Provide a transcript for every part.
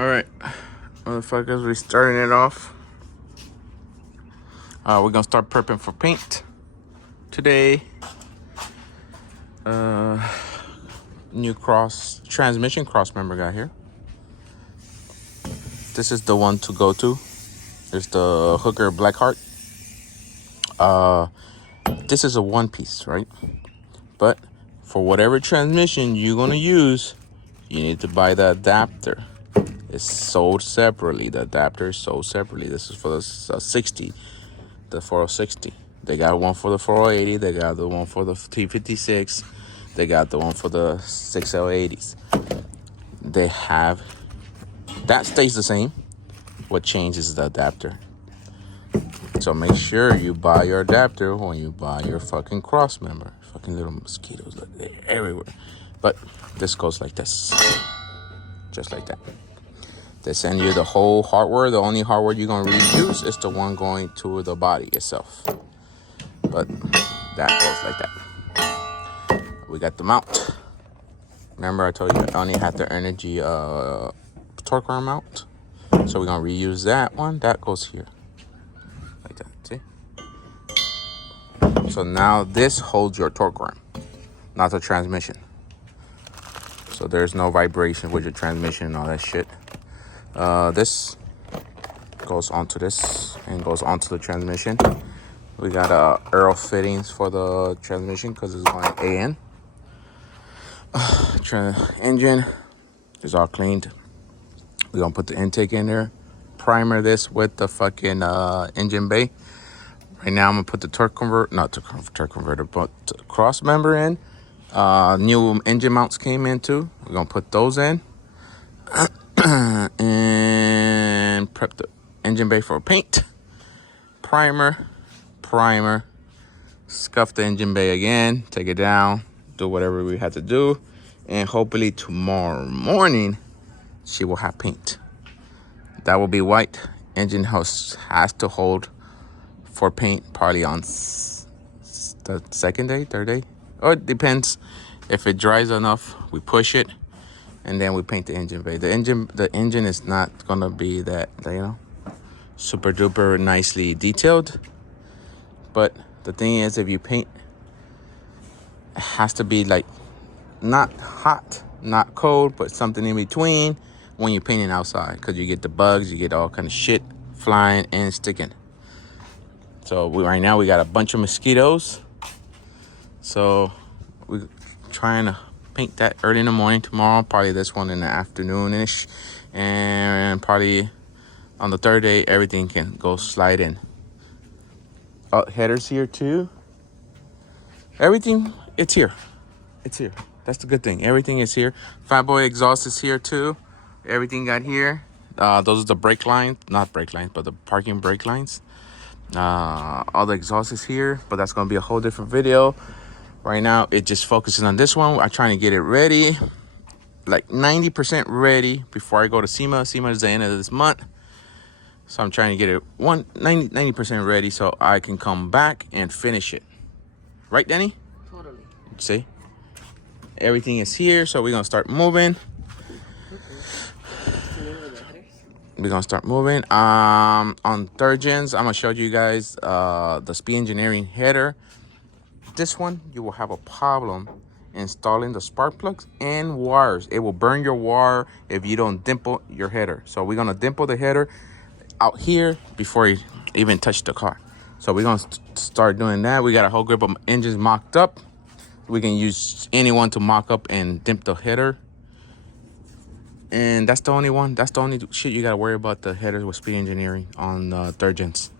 Alright, motherfuckers, we starting it off. We're gonna start prepping for paint today. New transmission cross member got here. This is the one to go to. There's the Hooker Blackheart. This is a one piece, right? But for whatever transmission you're gonna use, you need to buy the adapter. It's sold separately. The adapter is sold separately. This is for the 60, the 4060. They got one for the 4080. They got the one for the T56. They got the one for the 6L80s. They have, that stays the same. What changes is the adapter. So make sure you buy your adapter when you buy your fucking cross member. Fucking little mosquitoes, look, they're everywhere. But this goes like this, just like that. They send you the whole hardware. The only hardware you're gonna really use is the one going to the body itself. But that goes like that. We got the mount. Remember I told you I only had the energy torque arm mount. So we're gonna reuse that one. That goes here. Like that, see? So now this holds your torque arm, not the transmission. So there's no vibration with your transmission and all that shit. This goes onto this and goes onto the transmission. We got arrow fittings for the transmission because it's going AN. Engine is all cleaned. We're gonna put the intake in there, primer this with the fucking engine bay. Right now I'm gonna put the torque converter, but the cross member in. New engine mounts came in too. We're gonna put those in. And prep the engine bay for paint. Primer, scuff the engine bay again, take it down, do whatever we had to do, and hopefully tomorrow morning she will have paint. That will be white. Engine house has to hold for paint probably on the second day, third day, or it depends. If it dries enough, we push it and then we paint the engine bay. The engine is not gonna be that, super duper nicely detailed. But the thing is, if you paint, it has to be like not hot, not cold, but something in between when you're painting outside, because you get the bugs, you get all kind of shit flying and sticking. So right now we got a bunch of mosquitoes. So we're trying to paint that early in the morning tomorrow, probably this one in the afternoon-ish, and probably on the third day everything can go slide in. Headers here too. Everything, it's here. That's the good thing. Everything is here. Fat Boy exhaust is here too. Everything got here. Those are the brake lines, not brake lines, but the parking brake lines. All the exhaust is here, but that's gonna be a whole different video. Right now, it just focuses on this one. I'm trying to get it ready, like 90% ready before I go to SEMA. SEMA is the end of this month. So I'm trying to get it 90% ready so I can come back and finish it. Right, Danny? Totally. See? Everything is here, so we're going to start moving. We're going to start moving. On third gens, I'm going to show you guys the Speed Engineering header. This one, you will have a problem installing the spark plugs and wires. It will burn your wire if you don't dimple your header. So we're going to dimple the header out here before you even touch the car. So we're going to start doing that. We got a whole group of engines mocked up. We can use anyone to mock up and dimp the header. And that's the only one. That's the only shit you got to worry about, the headers with Speed Engineering on third gens.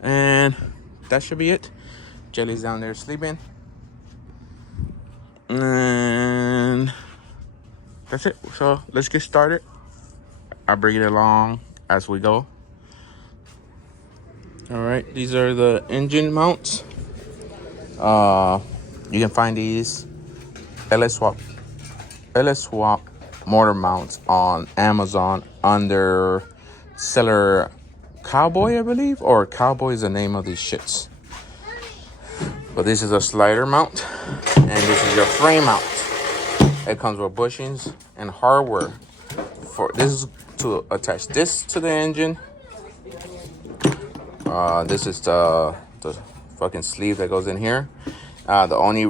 And that should be it. Jelly's down there sleeping. And that's it. So let's get started. I'll bring it along as we go. All right, these are the engine mounts. You can find these LS Swap motor mounts on Amazon under seller Cowboy, I believe, or Cowboy is the name of these shits. But this is a slider mount, and this is your frame mount. It comes with bushings and hardware this is to attach this to the engine. This is the fucking sleeve that goes in here. The only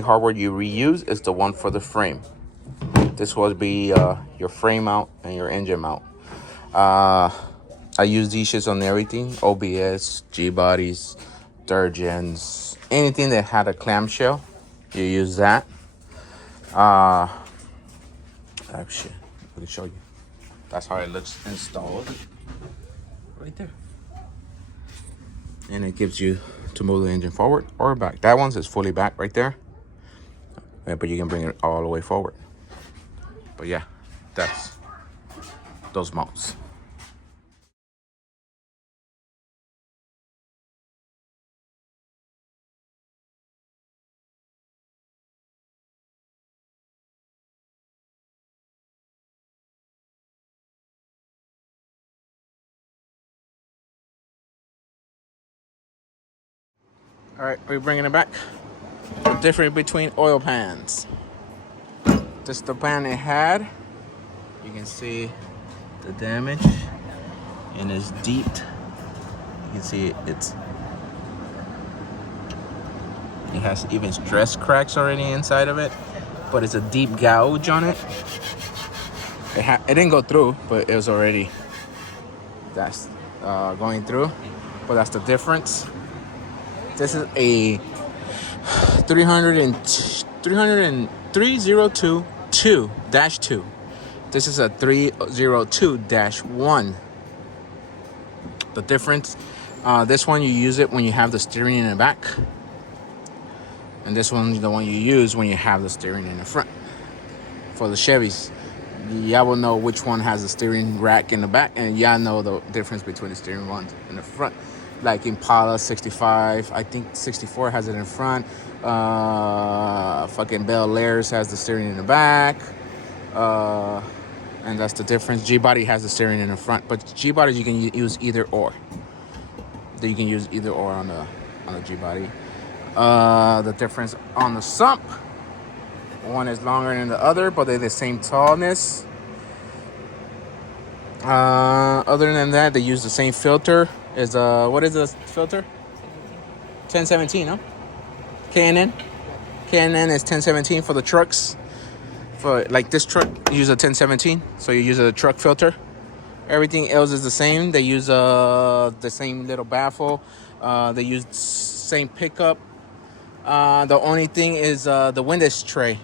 hardware you reuse is the one for the frame. This would be your frame mount and your engine mount. I use these shits on everything: OBS, G bodies, third gens, anything that had a clamshell. You use that. Shit, let me show you. That's how it looks installed. Right there. And it gives you to move the engine forward or back. That one's is fully back right there. But you can bring it all the way forward. But yeah, that's those mounts. All right, we're bringing it back. The difference between oil pans. This is the pan it had. You can see the damage, and it's deep. You can see it has even stress cracks already inside of it, but it's a deep gouge on it. It didn't go through, but it was already going through. But that's the difference. This is a 3022-2. This is a 302-1. The difference, this one you use it when you have the steering in the back. And this one's the one you use when you have the steering in the front. For the Chevys, y'all will know which one has the steering rack in the back, and y'all know the difference between the steering ones in the front. Like Impala 65, I think 64 has it in front. Fucking Bel Airs has the steering in the back. And that's the difference. G-Body has the steering in the front, but G-Bodies you can use either or. You can use either or on the G-Body. The difference on the sump, one is longer than the other, but they're the same tallness. Other than that, they use the same filter. What is the filter? 1017, huh? K&N is 1017 for the trucks. For like this truck, you use a 1017, so you use a truck filter. Everything else is the same. They use the same little baffle. They use same pickup. The only thing is the windage tray.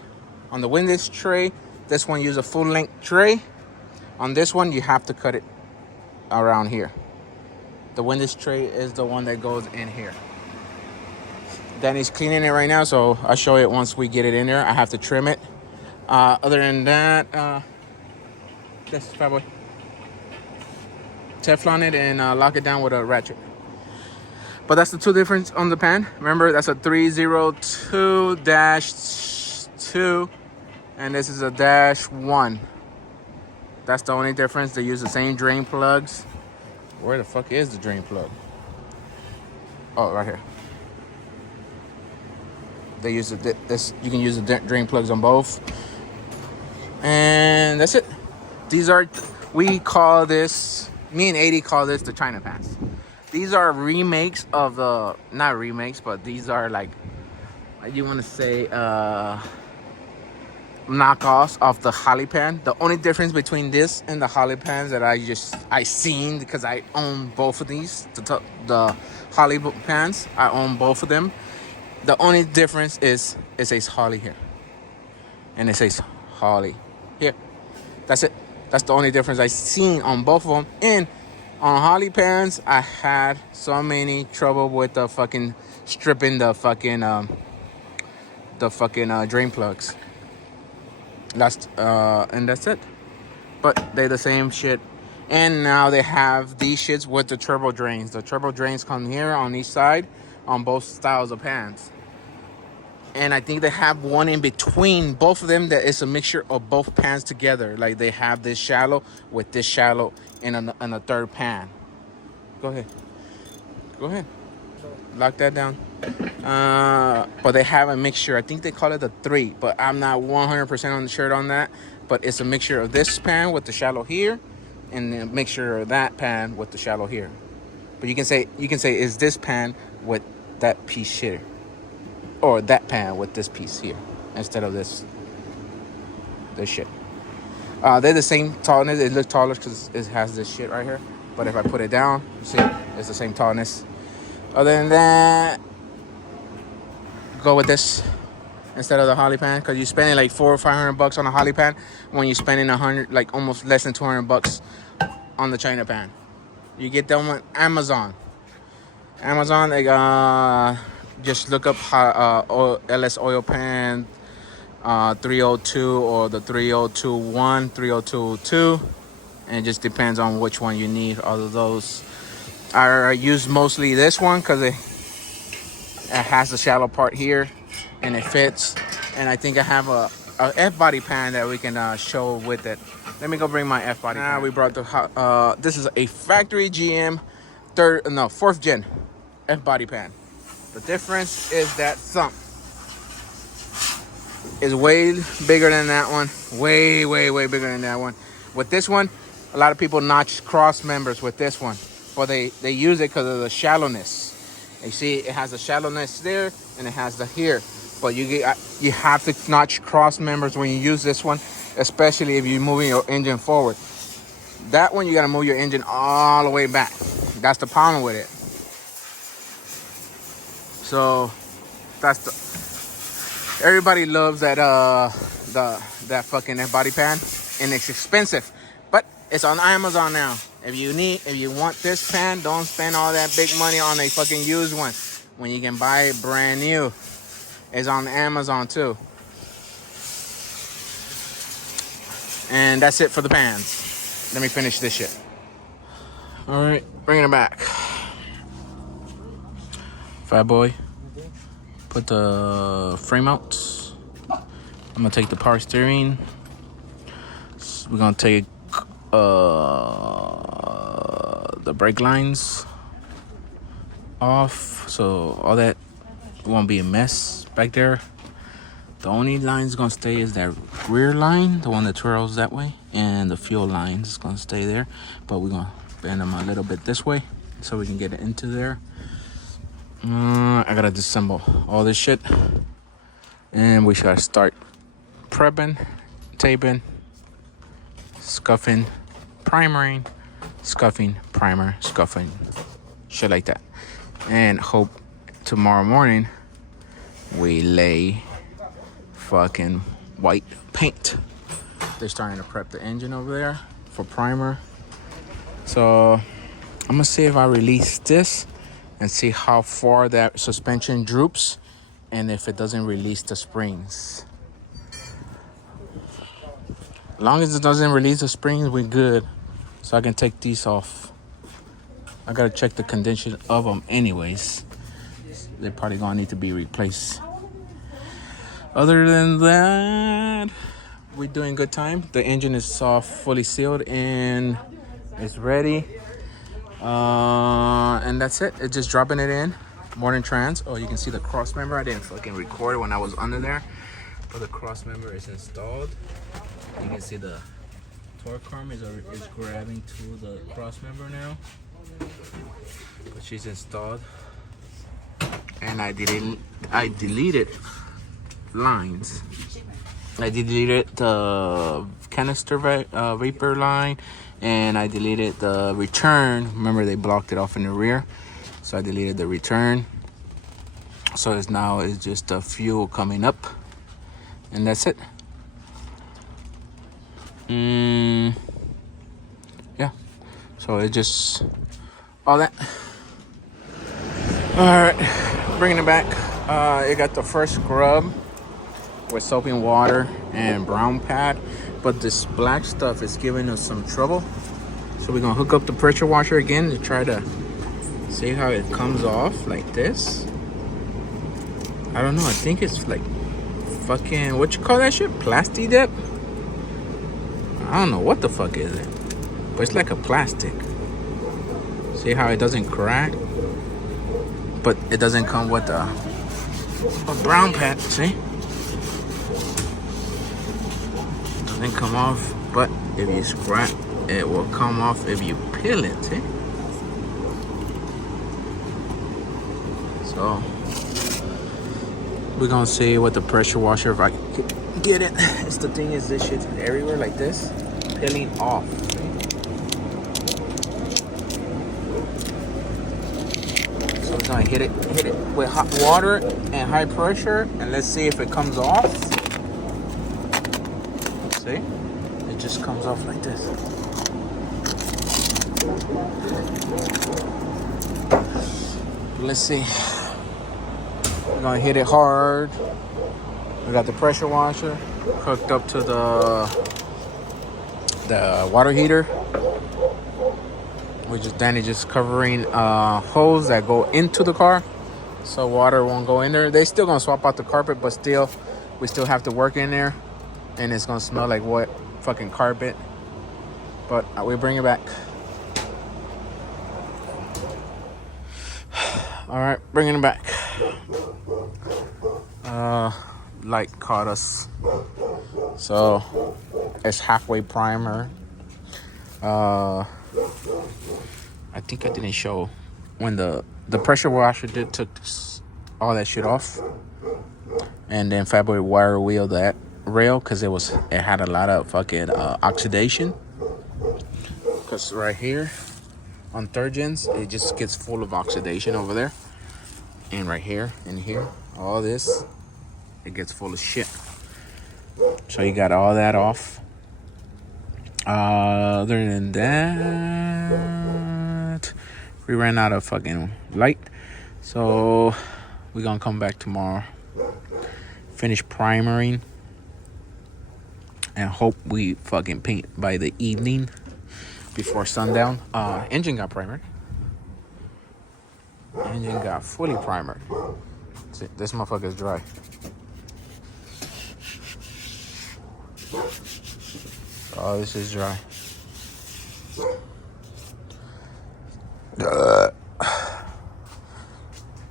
On the windage tray, this one uses a full length tray. On this one, you have to cut it around here. The windage tray is the one that goes in here. Danny's cleaning it right now, so I'll show it once we get it in there. I have to trim it. Other than that, this fat boy. Teflon it and lock it down with a ratchet. But that's the two difference on the pan. Remember, that's a 302-2, and this is a -1. That's the only difference. They use the same drain plugs. Where the fuck is the drain plug? Oh, right here. They use this. You can use the drain plugs on both, and that's it. These are, we call this. Me and 80 call this the China pans. These are remakes of the, not remakes, but these are like, you want to say, knockoffs of the Holly pan. The only difference between this and the Holly pans that I seen, because I own both of these, the Holly pans, I own both of them. The only difference is it says Holly here, and it says Holly here. That's it. That's the only difference I seen on both of them. And on Holly pans, I had so many trouble with the fucking stripping the fucking drain plugs. And that's it. But they're the same shit. And now they have these shits with the turbo drains. The turbo drains come here on each side on both styles of pans. And I think they have one in between both of them that is a mixture of both pans together. Like they have this shallow with this shallow in a third pan. Go ahead. Lock that down. But they have a mixture. I think they call it a 3, but I'm not 100% on the shirt on that. but it's a mixture of this pan with the shallow here, and a mixture of that pan with the shallow here. But you can say is this pan with that piece here, or that pan with this piece here, instead of this shit. They're the same tallness. It looks taller because it has this shit right here. But if I put it down, you see, it's the same tallness. Other than that, go with this instead of the holly pan, because you're spending like $400 or $500 on a holly pan when you're spending 100, like almost less than $200 on the China pan. You get them on Amazon. Like just look up LS oil pan 302 or the 3021, 3022, and it just depends on which one you need. All of those. I use mostly this one because it has the shallow part here and it fits. And I think I have a F-body pan that we can show with it. Let me go bring my F-body pan. We brought the this is a factory GM 4th gen F-body pan. The difference is that thump is way bigger than that one. Way bigger than that one. With this one, a lot of people notch cross members with this one. But they use it because of the shallowness. You see, it has a shallowness there and it has the here. But you have to notch cross members when you use this one, especially if you're moving your engine forward. That one, you gotta move your engine all the way back. That's the problem with it. So everybody loves that that fucking body pan, and it's expensive, but it's on Amazon now. If you want this pan, don't spend all that big money on a fucking used one when you can buy it brand new. It's on Amazon too. And that's it for the pans. Let me finish this shit. All right, bringing it back. Fat boy, put the frame out. I'm gonna take the power steering. We're gonna take the brake lines off, so all that won't be a mess back there. The only lines gonna stay is that rear line, the one that twirls that way, and the fuel line is gonna stay there. But we're gonna bend them a little bit this way so we can get it into there. I gotta disassemble all this shit, and we gotta start prepping, taping, scuffing, primering, scuffing, primer, scuffing, shit like that. And hope tomorrow morning we lay fucking white paint. They're starting to prep the engine over there for primer. So I'm gonna see if I release this and see how far that suspension droops and if it doesn't release the springs. As long as it doesn't release the springs, we're good. So I can take these off. I gotta check the condition of them anyways. They're probably gonna need to be replaced. Other than that, we're doing good time. The engine is fully sealed and it's ready. And that's it. It's just dropping it in. Morning trans. Oh, you can see the cross member. I didn't fucking record when I was under there, but the cross member is installed. You can see the torque arm is grabbing to the cross member now, but she's installed. And I deleted lines. I deleted the canister vapor line, and I deleted the return. Remember, they blocked it off in the rear, so I deleted the return. So it's just the fuel coming up, and that's it. Yeah, so it just all that. All right, bringing it back. It got the first scrub with soap and water and brown pad, but this black stuff is giving us some trouble. So we're gonna hook up the pressure washer again to try to see how it comes off like this. I don't know, I think it's like fucking, what you call that shit? Plasti dip? I don't know what the fuck is it, but it's like a plastic. See how it doesn't crack? But it doesn't come with a brown pad, see? doesn't come off, but if you scrap, it will come off if you peel it. See? So we're gonna see what the pressure washer, if I can get it. It's the thing is, this shit's everywhere like this, peeling off. So we're gonna hit it with hot water and high pressure, and let's see if it comes off. See? It just comes off like this. Let's see. We're gonna hit it hard. We got the pressure washer hooked up to the water heater, which is Danny just covering hose that go into the car, so water won't go in there. They still gonna swap out the carpet, but still, we still have to work in there, and it's gonna smell like wet fucking carpet. But we bring it back. All right, bringing it back. Light caught us, so it's halfway primer. I think I didn't show when the pressure washer took all that shit off, and then February wire wheel that rail because it had a lot of fucking oxidation. Because right here on third gens, it just gets full of oxidation over there, and right here and here, all this, it gets full of shit. So you got all that off. Other than that, we ran out of fucking light, so we're gonna come back tomorrow, finish primering, and hope we fucking paint by the evening before sundown. Engine got primered. Engine got fully primered. See, this motherfucker's dry. Oh, this is dry.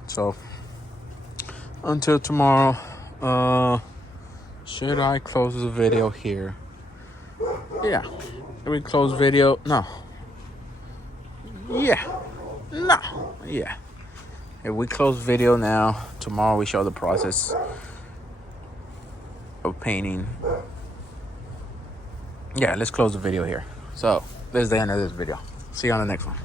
So until tomorrow, should I close the video here? Yeah. Did we close video? No. Yeah. No. Yeah. If we close video now, tomorrow we show the process of painting. Yeah, let's close the video here. So this is the end of this video. See you on the next one.